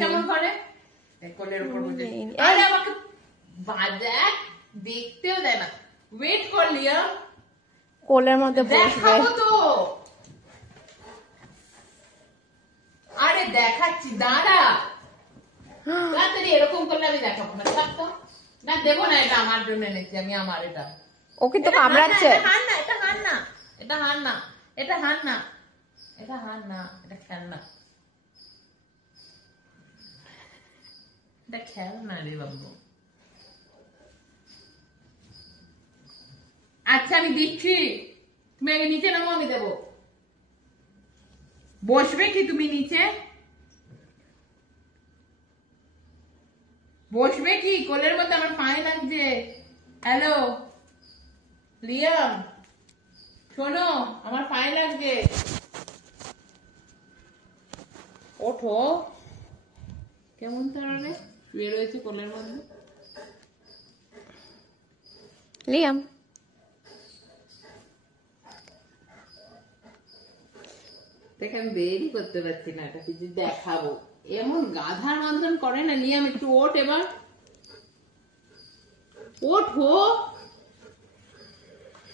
কেমন করে কোলের উপর বসে আরে আমাকে বাজাক দেখতেও দেয় না। ওয়েট কর লিয়া, কোলের মধ্যে বসবে। দেখাবো তো, আরে দেখাচ্ছি দাঁড়া, তাড়াতাড়ি এরকম করলে আমি দেখাবো না। থাকতো না, দেবো না, এটা আমার জন্য এনেছি আমি, আমার এটা। ও কিন্তু কামড়াচ্ছে। হার না, এটা হার না, এটা হার না, এটা হার না, এটা হার না, এটা খেলনা, এটা খেলনা রে বাবু। আচ্ছা আমি দিচ্ছি, তুমি আগে নিচে নামো, আমি দেবো। বসবে কি তুমি নিচে? বসবে কি? কোলের মধ্যে আমার পায়ে লাগছে। হ্যালো লিয়াম, শোনো, আমার পায়ে লাগছে, ওঠো। কেমন তারা শুয়ে রয়েছে কোলের মধ্যে। লিয়াম দেখে আমি বেরই করতে পারছি না, এটা কিছু দেখাবো। এমন গাধার মতন করে না। লিয়াম একটু ওঠ, এবার ওঠো,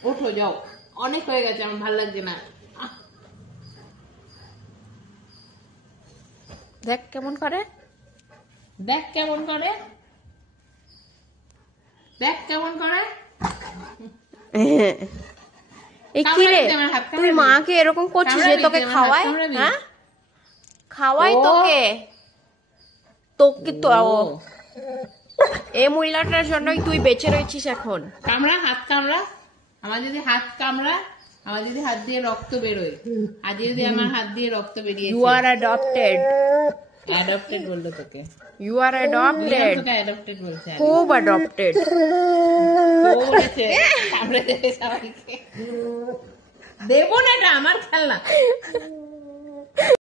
ওঠো, যাও, অনেক হয়ে গেছে, আমার ভালো লাগছে না। দেখ কেমন করে, দেখ কেমন করে, দেখ কেমন করে। এই কি রে, তুই মাকে এরকম করছিস যে তোকে খাওয়ায়? হ্যাঁ খাওয়াই তোকে, তোকে তো এই মহিলাটার জন্যই তুই বেঁচে রয়েছিস এখন। কামড়া, হাত কামড়া, আমার যদি হাত কামড়া, আমার যদি হাত দিয়ে রক্ত বেরোয়, আজ যদি আমার হাত দিয়ে রক্ত বেরিয়েছে, ইউ আর অ্যাডপ্টেড। অ্যাডপ্টেড বললো তোকে? You are adopted. তোকে অ্যাডপ্টেড বলছে? খুব অ্যাডপ্টেড। ও বলেছে কামড়ে দেবে সবাইকে। দেবো না, এটা আমার খেলনা।